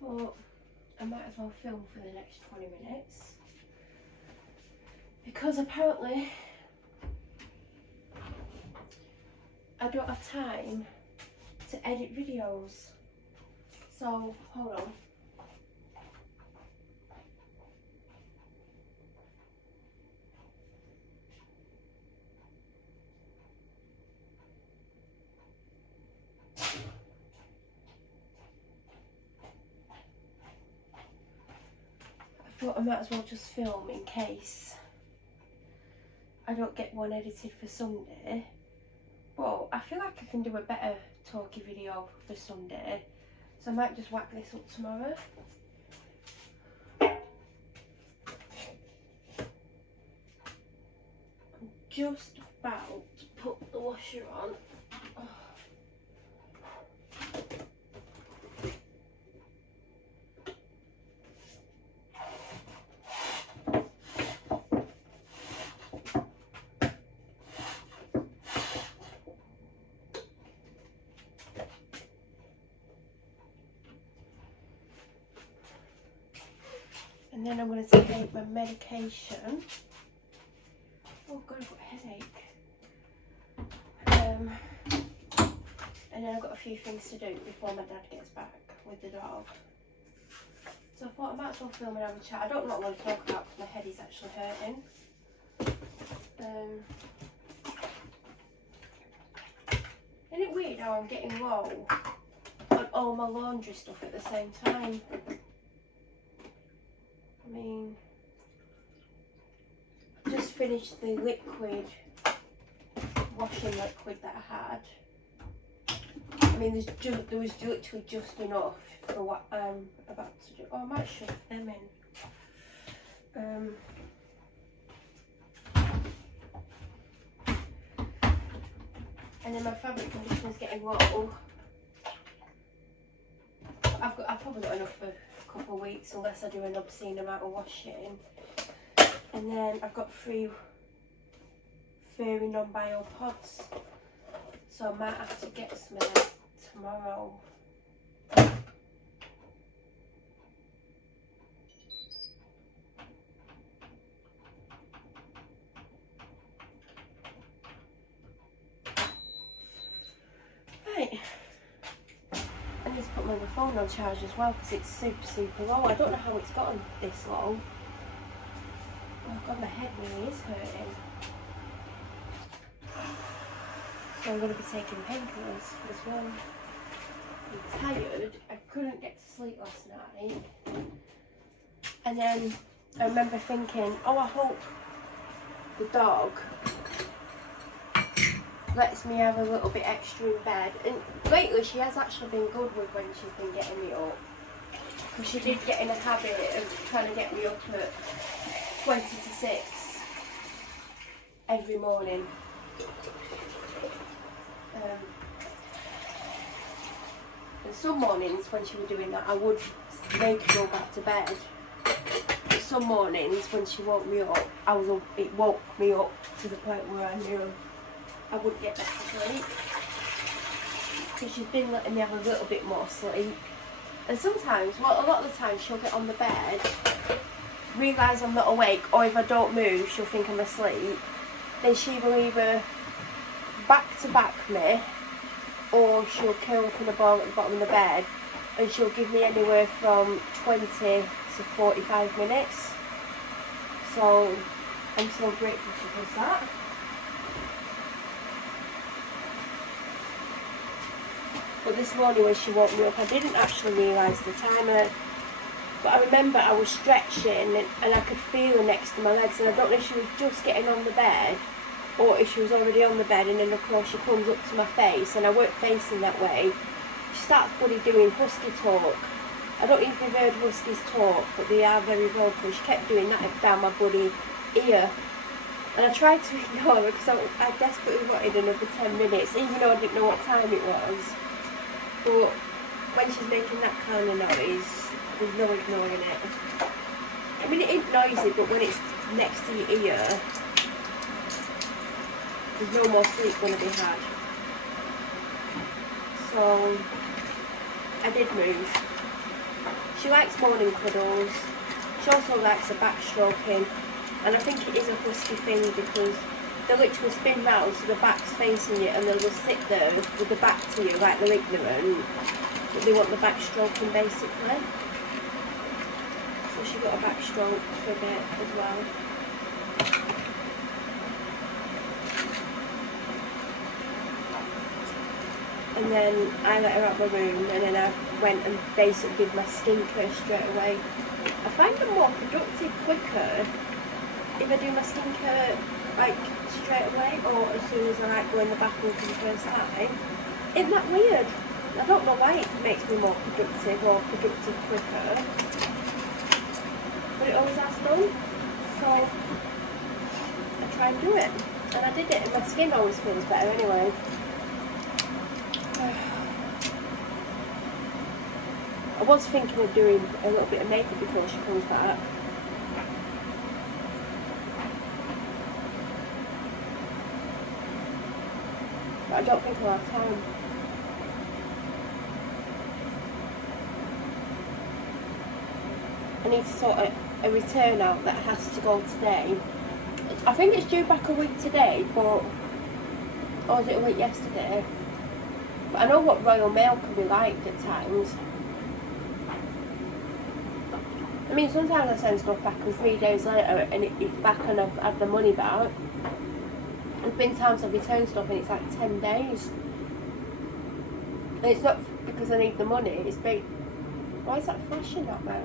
thought I might as well film for the next 20 minutes because apparently I don't have time to edit videos. So, hold on. I thought I might as well just film in case I don't get one edited for Sunday. But I feel like I can do a better talky video for Sunday, so I might just whack this up tomorrow. I'm just about to put the washer on. And then I'm going to take my medication. Oh god, I've got a headache. And then I've got a few things to do before my dad gets back with the dog. So I thought I might as well film and have a chat. I don't know what I want to talk about because my head is actually hurting. Isn't it weird how I'm getting low on all my laundry stuff at the same time? I mean, I just finished the liquid, washing liquid that I had. I mean, there was literally just enough for what I'm about to do. Oh, I might shove them in. And then my fabric conditioner's getting low. I've probably got enough for a couple of weeks unless I do an obscene amount of washing. And then I've got 3 furry non-bio pods, so I might have to get some of them tomorrow. Right. I need to put my phone on charge as well because it's super low. I don't know how it's gotten this low. Oh god, my head really is hurting. So I'm going to be taking painkillers as well. I'm tired. I couldn't get to sleep last night. And then I remember thinking, oh, I hope the dog lets me have a little bit extra in bed. And lately she has actually been good with when she's been getting me up. Because she did get in a habit of trying to get me up at 20 to 6 every morning. And some mornings when she was doing that I would make her go back to bed. But some mornings when she woke me up, it woke me up to the point where I knew I wouldn't get back to sleep. Because she's been letting me have a little bit more sleep. And sometimes, well, a lot of the time she'll get on the bed, realise I'm not awake, or if I don't move she'll think I'm asleep. Then she will either back to back me, or she'll curl up in a ball at the bottom of the bed, and she'll give me anywhere from 20 to 45 minutes. So I'm so grateful she does that. But this morning when she woke me up, I didn't actually realise the timer. But I remember I was stretching and I could feel her next to my legs, and I don't know if she was just getting on the bed or if she was already on the bed, and then of course she comes up to my face and I weren't facing that way. She starts bloody doing husky talk. I don't even have heard huskies talk, but they are very vocal. She kept doing that down my bloody ear. And I tried to ignore her because I desperately wanted another 10 minutes, even though I didn't know what time it was. But when she's making that kind of noise, there's no ignoring it. I mean, it ain't noisy, but when it's next to your ear, there's no more sleep going to be had. So I did move. She likes morning cuddles. She also likes a backstroking, and I think it is a husky thing because they literally spin round so the back's facing you and they'll just sit there with the back to you like they're ignorant, but they want the backstroking basically. So she got a backstroke for a bit as well. And then I let her out of my room, and then I went and basically did my skincare straight away. I find them more productive quicker if I do my skincare like straight away, or as soon as I like go in the bathroom for the first time. Isn't that weird? I don't know why it makes me more productive or productive quicker, but it always has done. So I try and do it, and I did it, and my skin always feels better anyway. I was thinking of doing a little bit of makeup before she comes back. But I don't think I'll have time. I need to sort a return out that has to go today. I think it's due back a week today, but... or was it a week yesterday? But I know what Royal Mail can be like at times. I mean, sometimes I send stuff back and 3 days later and it's back and I've had the money back. There's been times I've returned stuff and it's like 10 days. And it's not because I need the money, it's been... why is that flashing that way?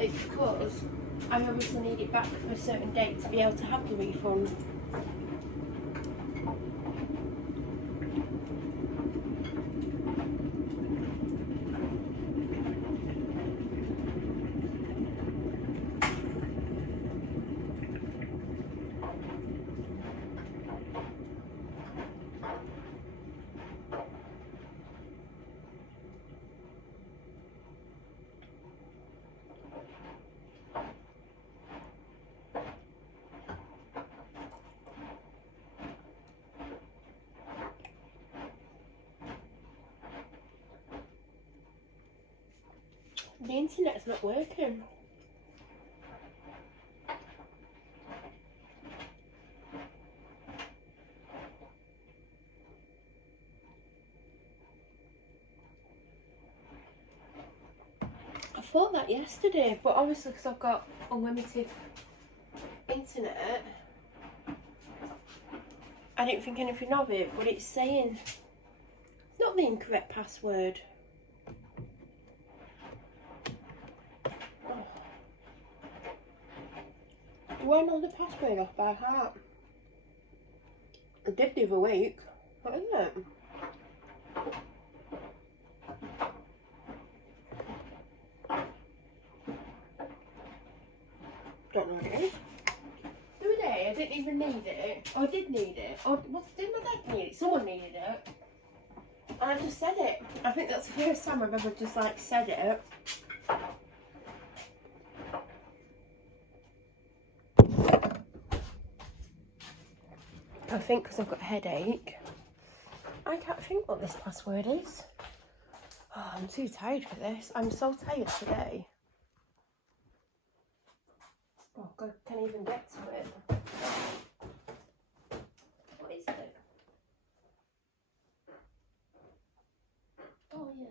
It's because I obviously need it back for a certain date to be able to have the refund. The internet's not working. I thought that yesterday, but obviously because I've got unlimited internet, I didn't think anything of it, but it's saying it's not the incorrect password. Do I know the password off by heart? I did the other week. What is it? Don't know what it is. The other day I didn't even need it. Or I did need it. Or did my dad need it? Someone needed it. And I just said it. I think that's the first time I've ever just like said it. I think because I've got a headache, I can't think what this password is. Oh, I'm too tired for this. I'm so tired today. Oh God, I can't even get to it. What is it? Oh yeah.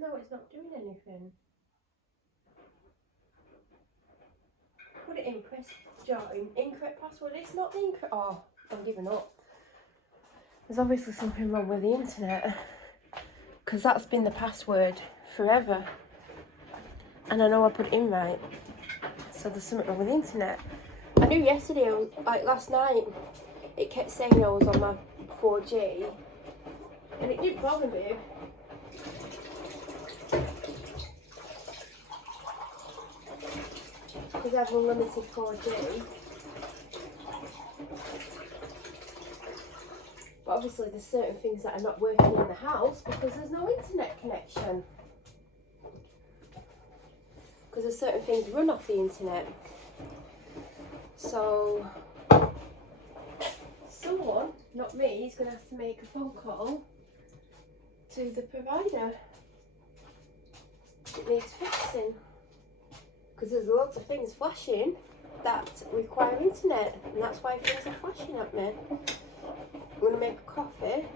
No, it's not doing anything. Put it in, press join. Incorrect password. It's not the incorrect. Oh, I'm giving up. There's obviously something wrong with the internet. Because that's been the password forever. And I know I put it in right. So there's something wrong with the internet. I knew yesterday, like last night, it kept saying I was on my 4G. And it didn't bother me. because I have unlimited 4G. But obviously there's certain things that are not working in the house because there's no internet connection. Because there's certain things run off the internet. So someone, not me, is going to have to make a phone call to the provider. It needs fixing. Because there's loads of things flashing that require internet, and that's why things are flashing at me. I'm going to make a coffee.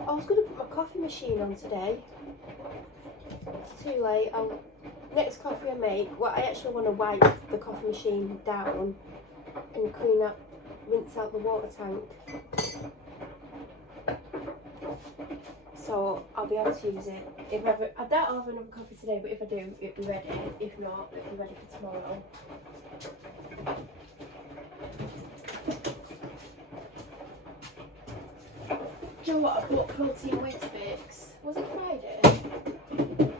I was going to put my coffee machine on today. It's too late. Next coffee I make, well, I actually want to wipe the coffee machine down and clean up, rinse out the water tank. So I'll be able to use it. I doubt I'll have another coffee today, but if I do, it'll be ready. If not, it'll be ready for tomorrow. Do you know what? I bought protein Weetabix. Was it Friday?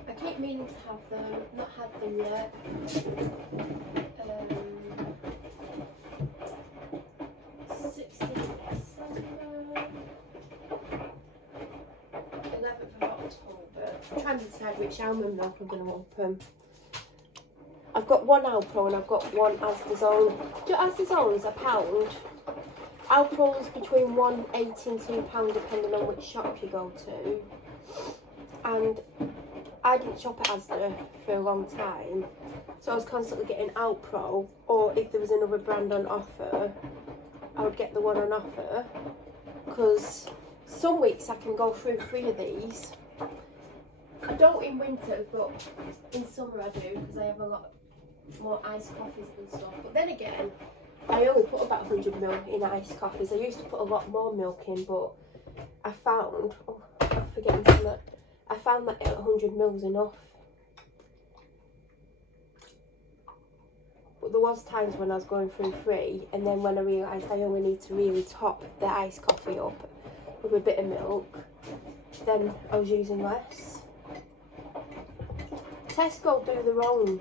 I keep meaning to have them. Not had them yet. 16th December. 11th of October. I'm trying to decide which almond milk I'm going to open. I've got one Alpro and I've got one Asda's Own. Do Asda's Own's a £1? Alpro's between £1.80 and £2 depending on which shop you go to. And I didn't shop at Asda for a long time, so I was constantly getting Alpro, or if there was another brand on offer, I would get the one on offer, because some weeks I can go through 3 of these. I don't in winter, but in summer I do, because I have a lot more iced coffees and stuff. But then again, I only put about 100ml in iced coffees. I used to put a lot more milk in, but I found, I'm forgetting something. I found that 100ml is enough. But there was times when I was going through 3, and then when I realised I only need to really top the iced coffee up with a bit of milk, then I was using less. Tesco do their own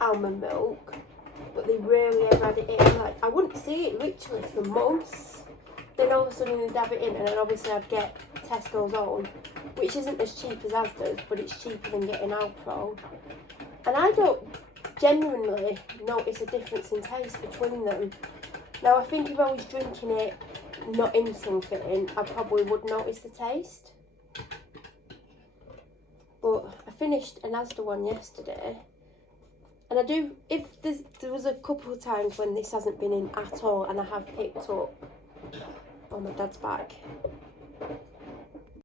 almond milk, but they rarely ever add it in. Like, I wouldn't see it literally for months. Then all of a sudden they'd have it in, and then obviously I'd get Tesco's Own, which isn't as cheap as Asda's, but it's cheaper than getting Alpro. And I don't genuinely notice a difference in taste between them. Now, I think if I was drinking it not in something, I probably would notice the taste. But I finished an Asda one yesterday, and I do, if there was a couple of times when this hasn't been in at all, and I have picked up, oh, my dad's back,